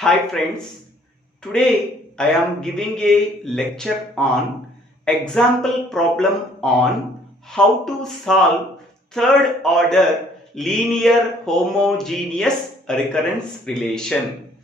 Hi friends, today I am giving a lecture on example problem on how to solve third order linear homogeneous recurrence relation.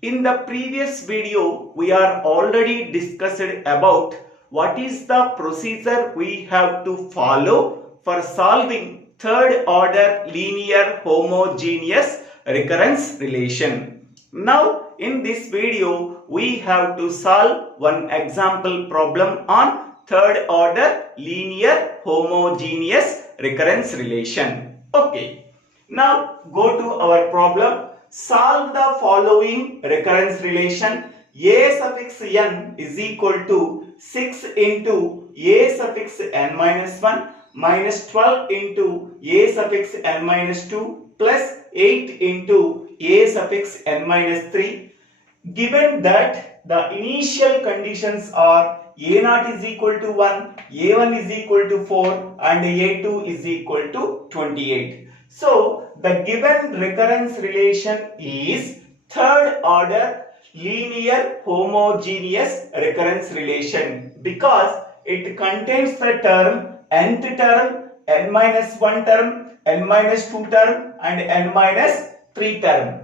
In the previous video, we are already discussed about what is the procedure we have to follow for solving third order linear homogeneous recurrence relation. Now, in this video, we have to solve one example problem on third order linear homogeneous recurrence relation. Okay. Now, go to our problem. Solve the following recurrence relation. A suffix n is equal to 6 into a suffix n minus 1 minus 12 into a suffix n minus 2 plus 8 into a suffix n minus 3. Given that the initial conditions are a0 is equal to 1, a1 is equal to 4 and a2 is equal to 28. So, the given recurrence relation is third order linear homogeneous recurrence relation because it contains the term nth term, n minus 1 term, n minus 2 term and n minus 3 term.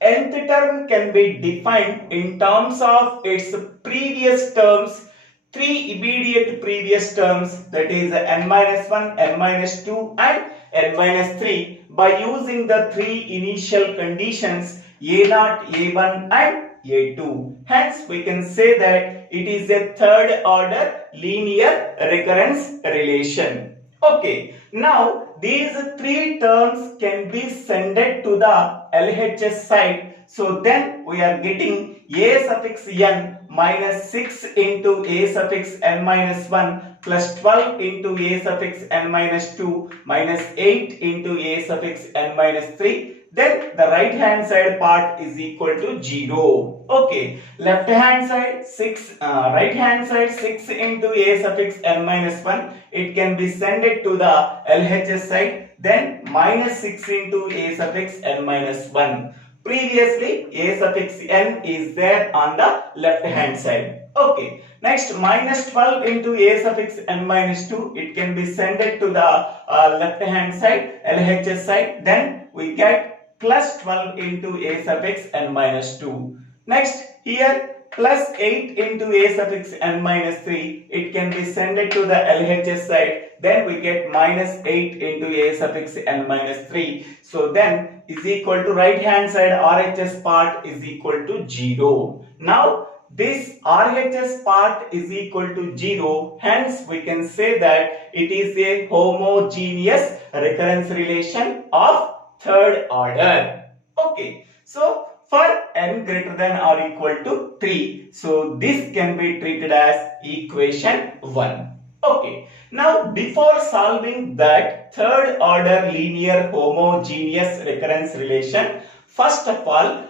Nth term can be defined in terms of its previous terms, three immediate previous terms, that is n minus 1, n minus 2 and n minus 3 by using the three initial conditions a0, a1 and a2. Hence we can say that it is a third order linear recurrence relation. Okay, now these three terms can be sended to the LHS side. So then we are getting a suffix n minus 6 into a suffix n minus 1 plus 12 into a suffix n minus 2 minus 8 into a suffix n minus 3. Then the right hand side part is equal to 0. Okay, left hand side 6, right hand side 6 into a suffix n minus 1. It can be sent to the LHS side. Then minus 6 into a suffix n minus 1. Previously a suffix n is there on the left hand side. Okay, next minus 12 into a suffix n minus 2. It can be sent to the left hand side, LHS side. Then we get plus 12 into a suffix n minus 2. Next here plus 8 into a suffix n minus 3. It can be sent to the LHS side. Then we get minus 8 into a suffix n minus 3. So then is equal to right hand side RHS part is equal to 0. Now this RHS part is equal to 0. Hence we can say that it is a homogeneous recurrence relation of third order. Okay, so for n greater than or equal to 3, so this can be treated as equation 1. Okay, now before solving that third order linear homogeneous recurrence relation, first of all,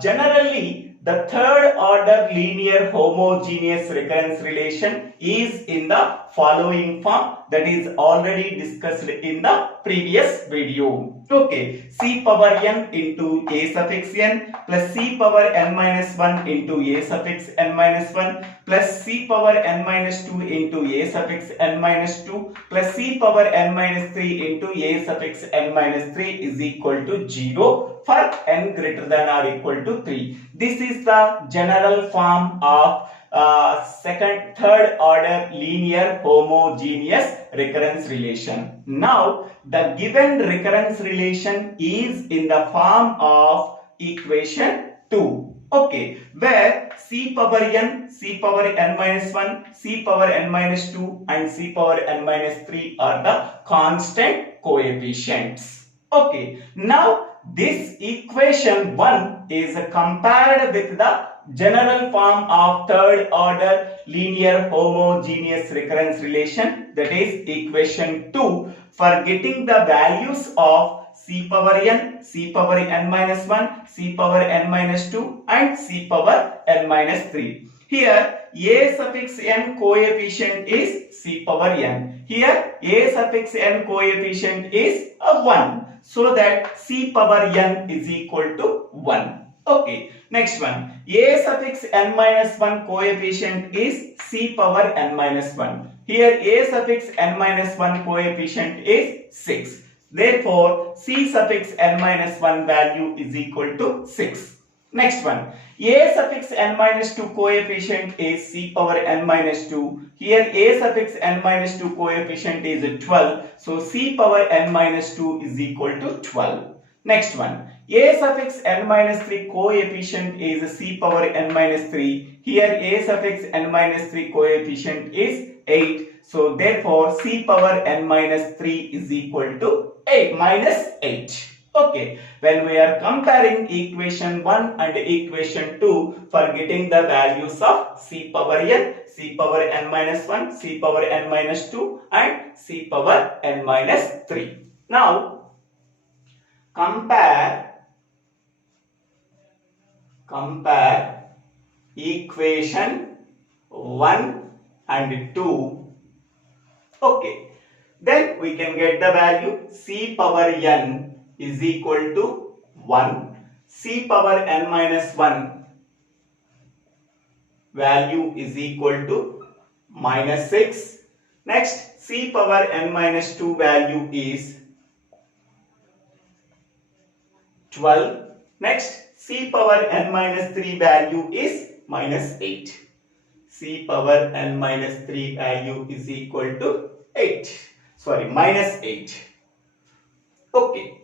generally the third order linear homogeneous recurrence relation is in the following form, that is already discussed in the previous video. Okay, c power n into a suffix n plus c power n minus 1 into a suffix n minus 1 plus c power n minus 2 into a suffix n minus 2 plus c power n minus 3 into a suffix n minus 3 is equal to 0 for n greater than or equal to 3. This is the general form of third order linear homogeneous recurrence relation. Now the given recurrence relation is in the form of equation 2. Okay, where c power n, c power n minus 1, c power n minus 2 and c power n minus 3 are the constant coefficients. Okay, now this equation 1 is compared with the general form of third order linear homogeneous recurrence relation, that is equation 2, for getting the values of c power n, c power n minus 1, c power n minus 2 and c power n minus 3. Here a suffix n coefficient is c power n. Here a suffix n coefficient is 1. So that c power n is equal to 1. Okay, next one. A suffix n minus 1 coefficient is c power n minus 1. Here a suffix n minus 1 coefficient is 6. Therefore, c suffix n minus 1 value is equal to 6. Next one. A suffix n minus 2 coefficient is c power n minus 2. Here a suffix n minus 2 coefficient is 12. So c power n minus 2 is equal to 12. Next one. A suffix n minus 3 coefficient is c power n minus 3. Here a suffix n minus 3 coefficient is 8. So therefore c power n minus 3 is equal to 8 minus 8. Okay, when we are comparing equation 1 and equation 2 for getting the values of c power n, c power n minus 1, c power n minus 2 and c power n minus 3. Now, compare equation 1 and 2. Okay, then we can get the value c power n is equal to 1, c power n minus 1 value is equal to minus 6. Next, c power n minus 2 value is 12. Next, c power n minus 3 value is minus 8. c power n minus 3 value is equal to 8. Sorry, minus 8. Okay.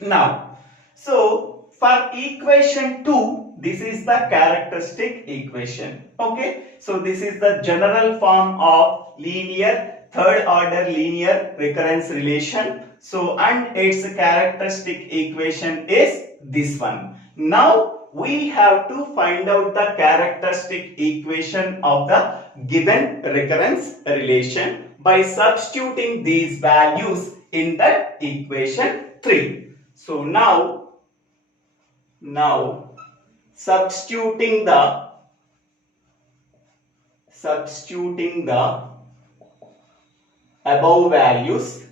Now, so for equation 2, this is the characteristic equation. Okay. So this is the general form of linear, third order linear recurrence relation. So, and its characteristic equation is this one. Now, we have to find out the characteristic equation of the given recurrence relation by substituting these values in the equation 3. So, now substituting the above values,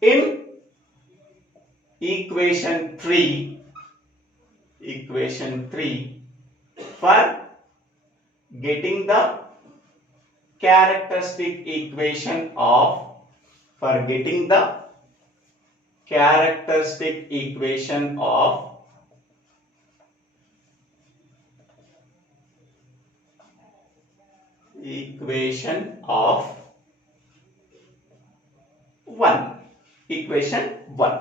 in equation 3 for getting the characteristic equation of equation 1.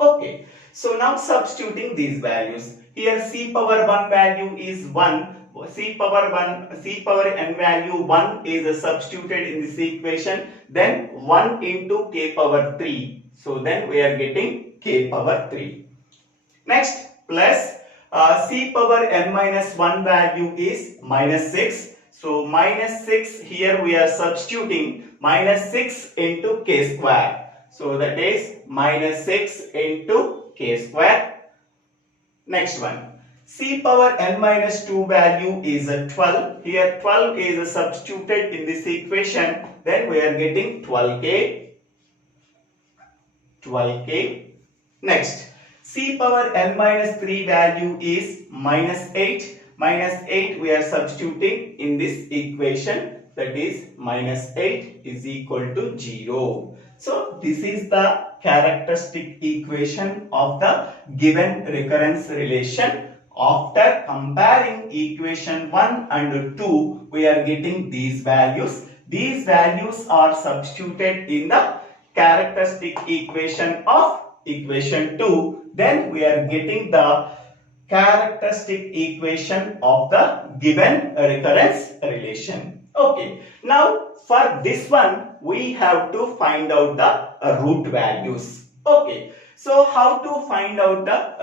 Okay, so now substituting these values. Here c power 1 value is 1. C power n value 1 is substituted in this equation. Then 1 into k power 3. So then we are getting k power 3. Next, plus c power n minus 1 value is minus 6. So minus 6, here we are substituting minus 6 into k square. So that is minus 6 into k square. Next one. C power n minus 2 value is 12. Here 12 is substituted in this equation. Then we are getting 12k. Next, c power n minus 3 value is minus 8. Minus 8 we are substituting in this equation. That is minus 8 is equal to 0. So this is the characteristic equation of the given recurrence relation. After comparing equation 1 and 2, we are getting these values. These values are substituted in the characteristic equation of equation 2. Then we are getting the characteristic equation of the given recurrence relation. Okay. Now for this one, we have to find out the root values. Okay. So how to find out the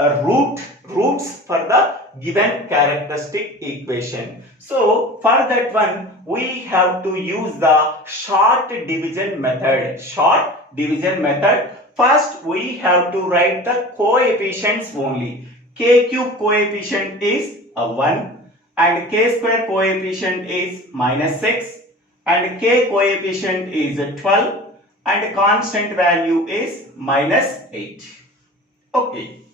roots for the given characteristic equation? So for that one, we have to use the short division method. First, we have to write the coefficients only. K cube coefficient is 1 and k square coefficient is minus 6 and k coefficient is 12 and constant value is minus 8. Okay.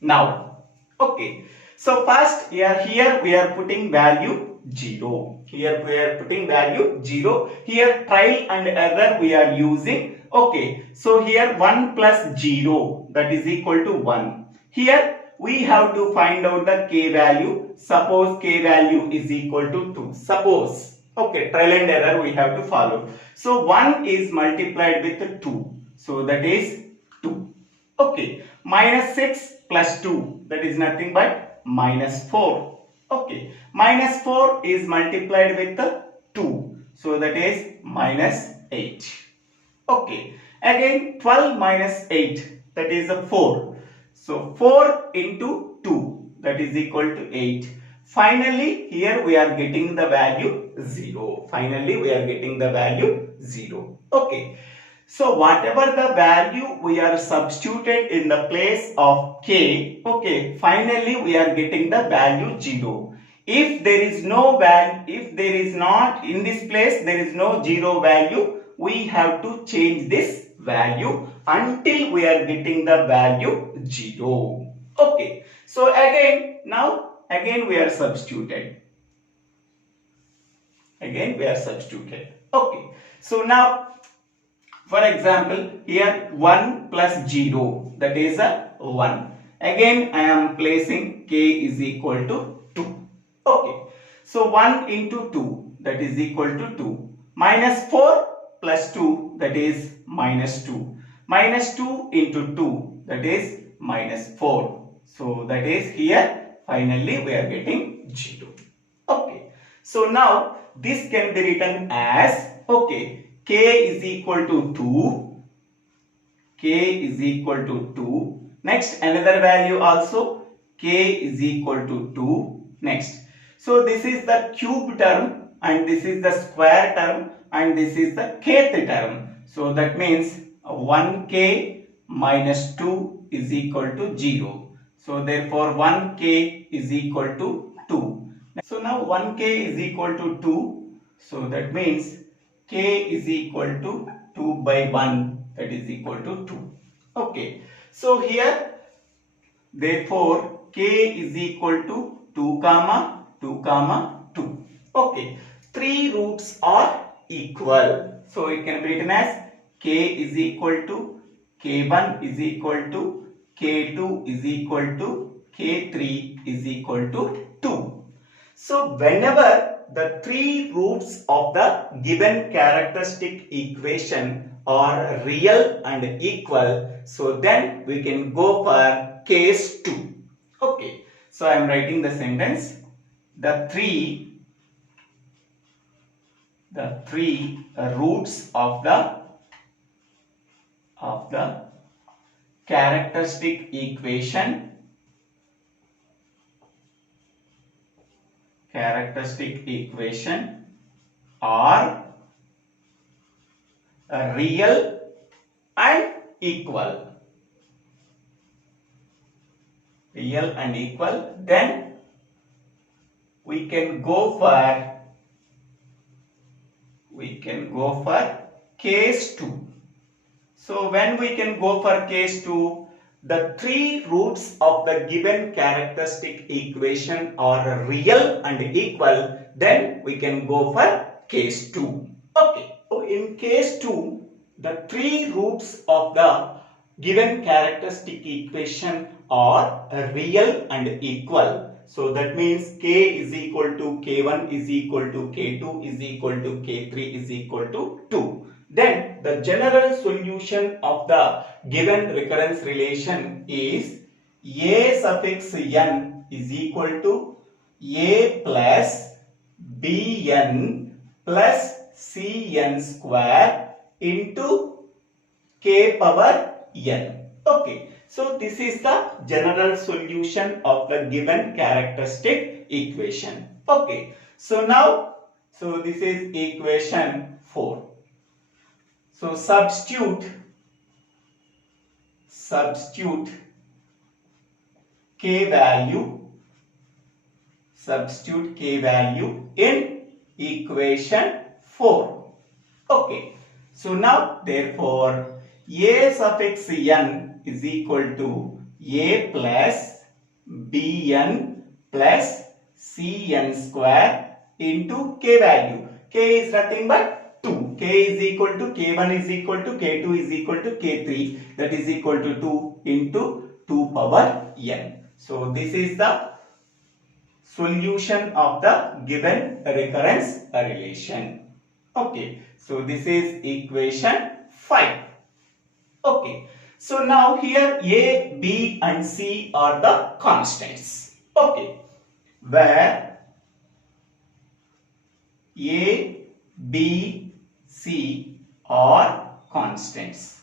Now, okay. So first here we are putting value 0. Here we are putting value 0. Here trial and error we are using. Okay. So here 1 plus 0, that is equal to 1. Here we have to find out the k value. Suppose k value is equal to 2. Suppose. Okay. Trial and error we have to follow. So 1 is multiplied with 2. So that is 2. Okay. Minus 6 plus 2, that is nothing but minus 4. Okay. Minus 4 is multiplied with 2. So that is minus 8. Okay. Again 12 minus 8, that is 4. So 4 into 2, that is equal to 8. Finally here we are getting the value 0. Finally we are getting the value 0. Okay. So whatever the value we are substituted in the place of k, okay, finally we are getting the value 0. If there is no value, if there is not in this place, there is no 0 value, we have to change this value until we are getting the value 0. Okay. So again we are substituted. Again we are substituted. Okay. So now, for example, here 1 plus 0, that is a 1. Again I am placing k is equal to 2. Okay. So 1 into 2, that is equal to 2. Minus 4 plus 2, that is minus 2. Minus 2 into 2, that is minus 4. So that is here finally we are getting 0. Okay. So now this can be written as, okay, k is equal to 2. K is equal to 2. Next another value also, k is equal to 2. Next. So this is the cube term and this is the square term and this is the kth term. So that means 1k minus 2 is equal to 0. So therefore 1k is equal to 2. So now 1k is equal to 2. So that means k is equal to 2 by 1, that is equal to 2. Okay. So here therefore k is equal to 2 comma 2 comma 2. Okay. 3 roots are equal. So it can be written as k is equal to k1 is equal to k2 is equal to k3 is equal to 2. So whenever the 3 roots of the given characteristic equation are real and equal, so then we can go for case 2. Okay. So I am writing the sentence. The three roots of the characteristic equation are real and equal. Then we can go for case 2. So when we can go for case 2, the 3 roots of the given characteristic equation are real and equal, then we can go for case 2. Okay. So in case 2, the 3 roots of the given characteristic equation are real and equal. So that means k is equal to k1 is equal to k2 is equal to k3 is equal to 2. Then the general solution of the given recurrence relation is a suffix n is equal to a plus bn plus cn square into k power n. Okay. So this is the general solution of the given characteristic equation. Okay. So now, this is equation 4. So substitute k value in equation 4. So now therefore a suffix n is equal to a plus bn plus cn square into k value. K is nothing but 2. K is equal to k1 is equal to k2 is equal to k3, that is equal to 2 into 2 power n. So this is the solution of the given recurrence relation. Okay, so this is equation 5. Okay, so now here A, B and C are the constants. Okay, where A, B, C are constants.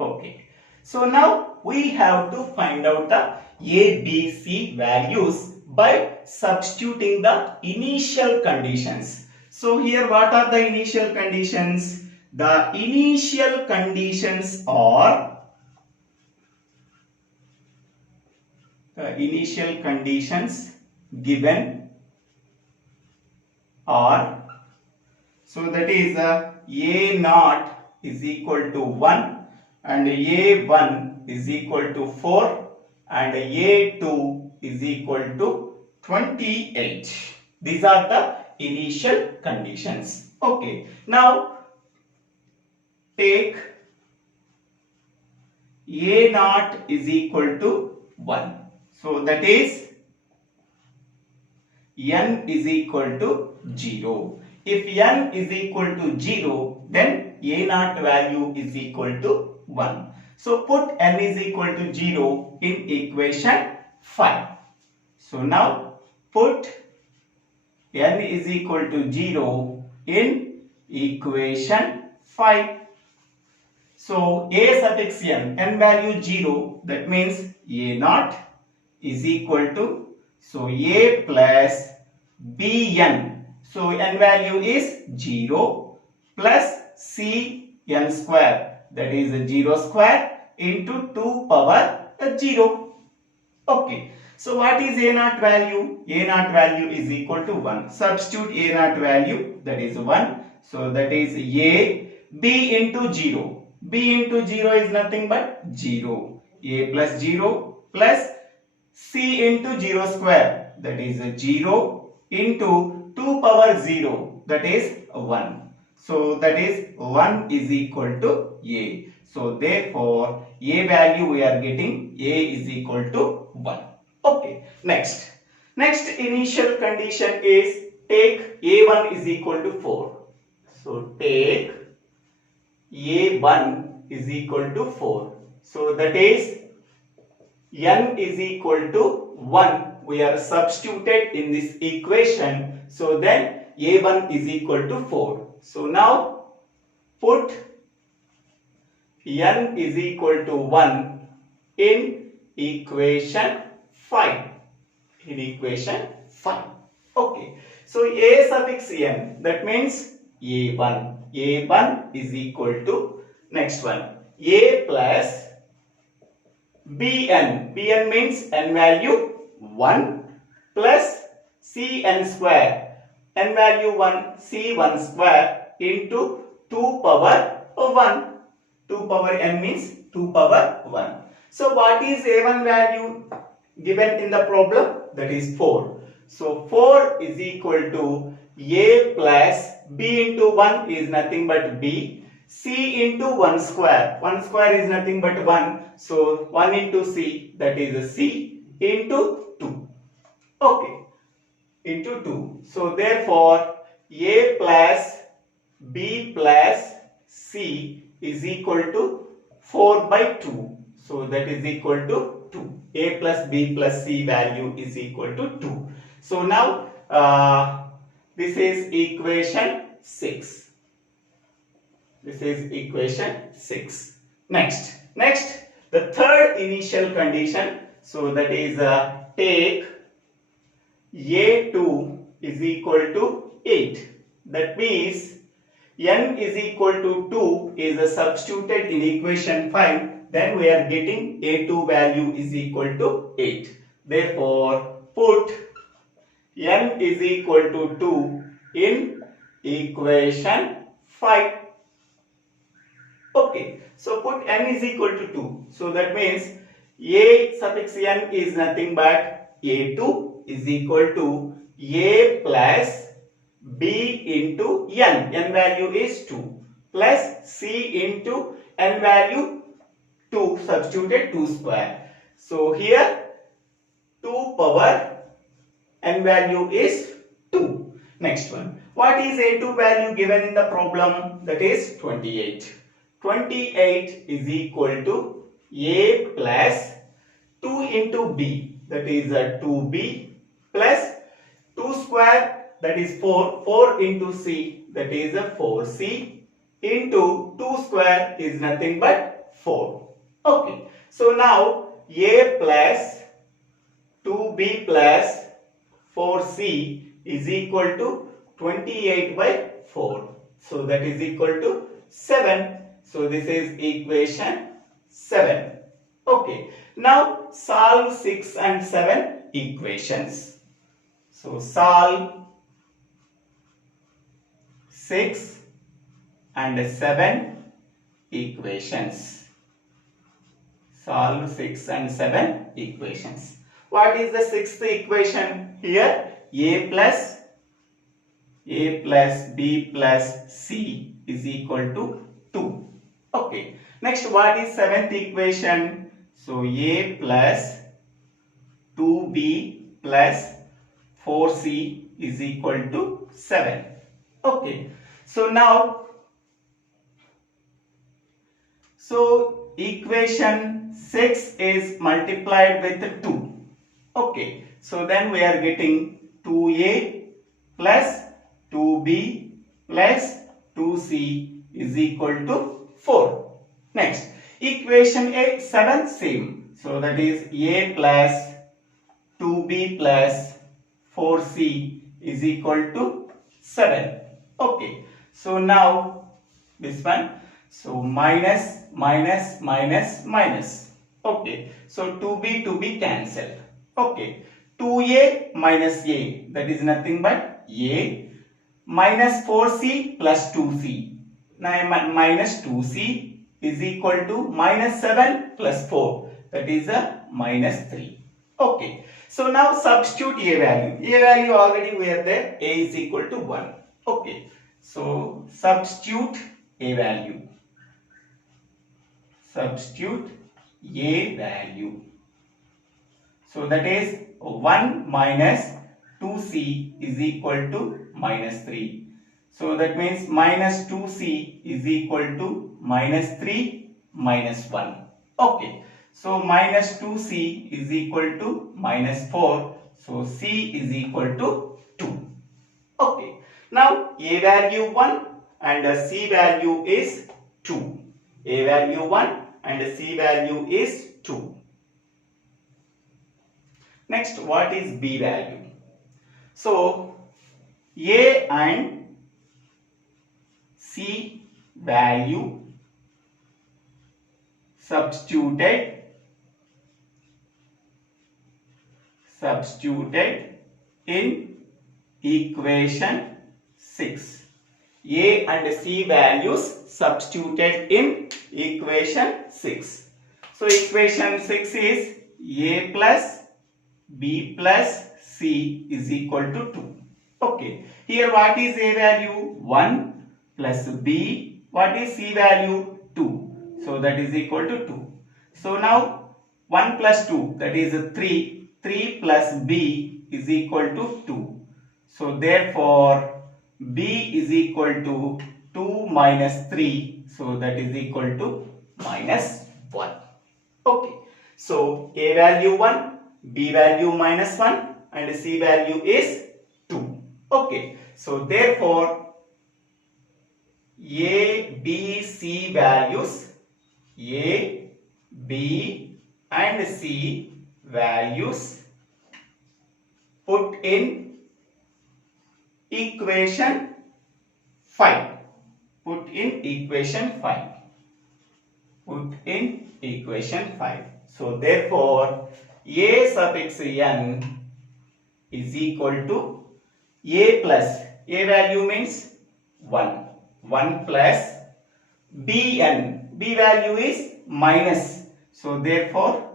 Okay, so now we have to find out the A, B, C values by substituting the initial conditions. So here what are the initial conditions? The initial conditions are given are, so that is A naught is equal to 1 and A1 is equal to 4 and A2 is equal to 28. These are the initial conditions. Okay, now take A naught is equal to 1. So that is n is equal to 0. If n is equal to 0, then A naught value is equal to 1. So put n is equal to 0 in equation 5. So now put n is equal to 0 in equation 5. So A suffix n value 0, that means A naught is equal to, so A plus Bn, so n value is 0 plus Cn square, that is 0 square into 2 power 0. Okay, so what is A naught value? A naught value is equal to 1. Substitute A naught value, that is 1. So that is A, B into 0. B into 0 is nothing but 0. A plus 0 plus C into 0 square, that is 0 into 2 power 0, that is 1. So that is 1 is equal to A. So therefore A value we are getting, A is equal to 1. Okay, next initial condition is take A1 is equal to 4. So take A1 is equal to 4. So that is n is equal to 1. We are substituted in this equation. So then A1 is equal to 4. So now put n is equal to 1 in equation 5. In equation 5. Okay. So A suffix n, that means A1. A1 is equal to, next one, A plus Bn. Bn means n value 1 plus Cn square. N value 1, C1 square into 2 power 1. 2 power n means 2 power 1. So what is A1 value given in the problem? That is 4. So 4 is equal to A plus B into 1 is nothing but B. C into 1 square. 1 square is nothing but 1. So 1 into C, that is C into 2. Okay. Into 2. So therefore A plus B plus C is equal to 4 by 2. So that is equal to 2. A plus B plus C value is equal to 2. So now this is equation 6. This is equation 6. Next, the third initial condition. So that is take A2 is equal to 8. That means n is equal to 2 is substituted in equation 5. Then we are getting A2 value is equal to 8. Therefore, put n is equal to 2 in equation 5. Okay, so put n is equal to 2. So that means a suffix n is nothing but a2 is equal to a plus b into n. N value is 2 plus c into n value 2, substituted 2 square. So here 2 power n value is 2. Next one. What is a2 value given in the problem? That is 28. 28 is equal to a plus 2 into b, that is a 2b, plus 2 square, that is 4. 4 into c, that is a 4c, into 2 square is nothing but 4. Okay. So now a plus 2b plus 4c is equal to 28 by 4. So that is equal to 7. So this is equation 7. Okay. Now solve 6 and 7 equations. So solve 6 and 7 equations. Solve 6 and 7 equations. What is the sixth equation here? A plus b plus c is equal to 2. Okay. Next, what is seventh equation? So a plus 2b plus 4c is equal to 7. Okay. So now, equation 6 is multiplied with 2. Okay. So then we are getting 2a plus 2b plus 2c is equal to 4. Next, equation 7 same. So that is a plus 2b plus 4c is equal to 7. Okay. So now this one. So minus, minus, minus, minus. Okay. So 2b cancel. Okay. 2a minus a, that is nothing but a, minus 4c plus 2c. Now minus 2c is equal to minus 7 plus 4, that is a minus 3. Okay. So now substitute a value. A value already we are there. A is equal to 1. Okay. So substitute a value. Substitute a value. So that is 1 minus 2c is equal to minus 3. So that means minus 2c is equal to minus 3 minus 1. Okay. So minus 2c is equal to minus 4. So c is equal to 2. Okay. Now a value 1 and c value is 2. A value 1 and c value is 2. Next, what is b value? So a and c value substituted in equation 6. A and c values substituted in equation 6. So equation 6 is a plus b plus c is equal to 2. Okay. Here what is a value? 1 plus b. What is c value? 2. So that is equal to 2. So now 1 plus 2, that is 3. 3 plus b is equal to 2. So therefore b is equal to 2 minus 3. So that is equal to minus 1. Okay. So a value 1, b value minus 1 and c value is 2. Okay. So therefore a, b, c values, a, b and c values put in equation 5. Put in equation 5. Put in equation 5. So therefore a suffix n is equal to a plus, a value means 1 1 plus Bn. B value is minus. So therefore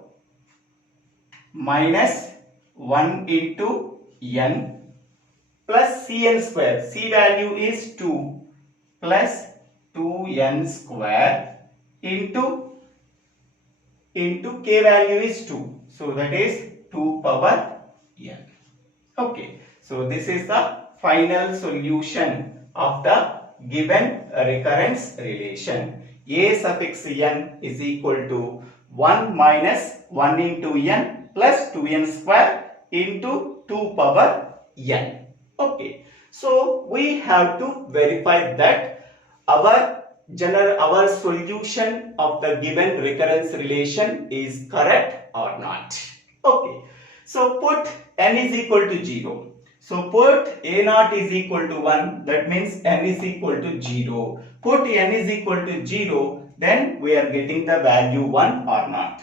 minus 1 into n plus Cn square. C value is 2 plus 2n square into k value is 2. So that is 2 power n. Okay. So this is the final solution of the given recurrence relation. A suffix n is equal to 1 minus 1 into n plus 2n square into 2 power n. Okay. So we have to verify that our solution of the given recurrence relation is correct or not. Okay. So put n is equal to 0. So put a0 is equal to 1, that means n is equal to 0. Put n is equal to 0, then we are getting the value 1 or not.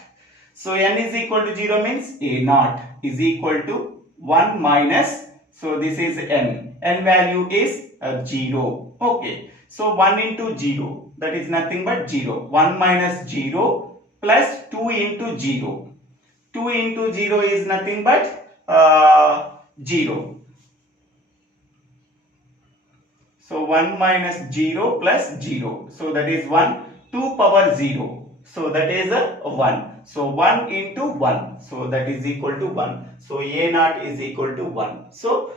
So n is equal to 0 means a0 is equal to 1 minus, so this is n value is 0. Okay. So 1 into 0, that is nothing but 0. 1 minus 0 plus 2 into 0. 2 into 0 is nothing but 0. So 1 minus 0 plus 0. So that is 1. 2 power 0. So that is 1. So 1 into 1. So that is equal to 1. So a0 is equal to 1. So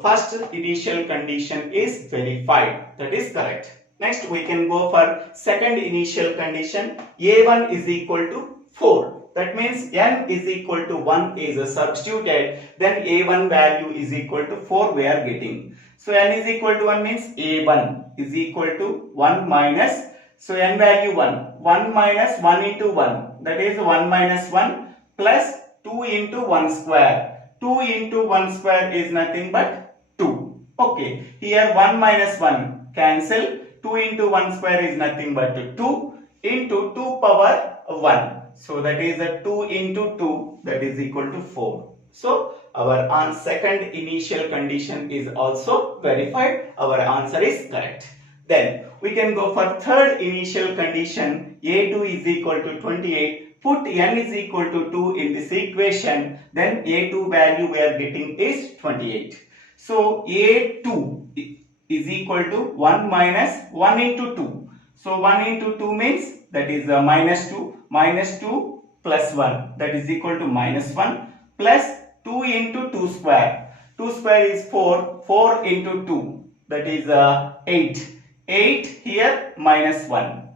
first initial condition is verified. That is correct. Next we can go for second initial condition. A1 is equal to 4. That means n is equal to 1 is substituted. Then a1 value is equal to 4 we are getting. So n is equal to 1 means a1 is equal to 1 minus. So n value 1. 1 minus 1 into 1. That is 1 minus 1 plus 2 into 1 square. 2 into 1 square is nothing but 2. Okay. Here 1 minus 1 cancel. 2 into 1 square is nothing but 2 into 2 power 1. So that is 2 into 2, that is equal to 4. So our second initial condition is also verified. Our answer is correct. Then we can go for third initial condition. A2 is equal to 28. Put n is equal to 2 in this equation. Then A2 value we are getting is 28. So A2 is equal to 1 minus 1 into 2. So 1 into 2 means that is minus 2. Minus 2 plus 1, that is equal to minus 1 plus 2 into 2 square. 2 square is 4. 4 into 2, that is 8. 8 here minus 1.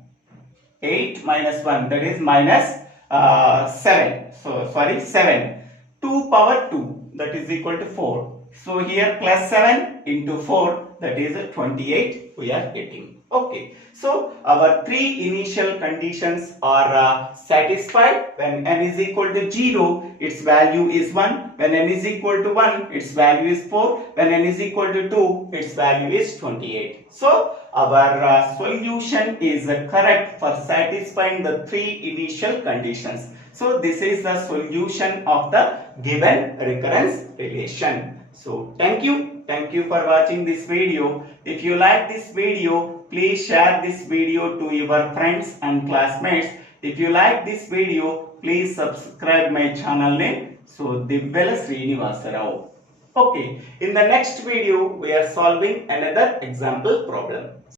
8 minus 1, that is minus 7. So sorry, 7. 2 power 2, that is equal to 4. So here plus 7 into 4, that is 28 we are getting. Okay. So our three initial conditions are satisfied. When n is equal to 0, its value is 1. When n is equal to 1, its value is 4. When n is equal to 2, its value is 28. So our solution is correct for satisfying the three initial conditions. So this is the solution of the given recurrence relation. So thank you for watching this video. If you like this video, please share this video to your friends and classmates. If you like this video, please subscribe my channel name. So Divvela Srinivasa Rao. Okay, in the next video we are solving another example problem.